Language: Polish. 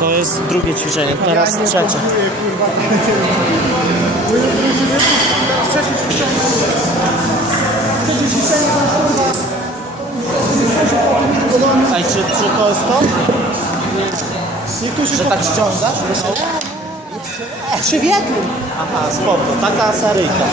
To jest drugie ćwiczenie, teraz trzecie. Ej, czy, czy to jest to? Niektórzy Że tak ściągasz? przy wieku. Aha, spoko, taka seryjka.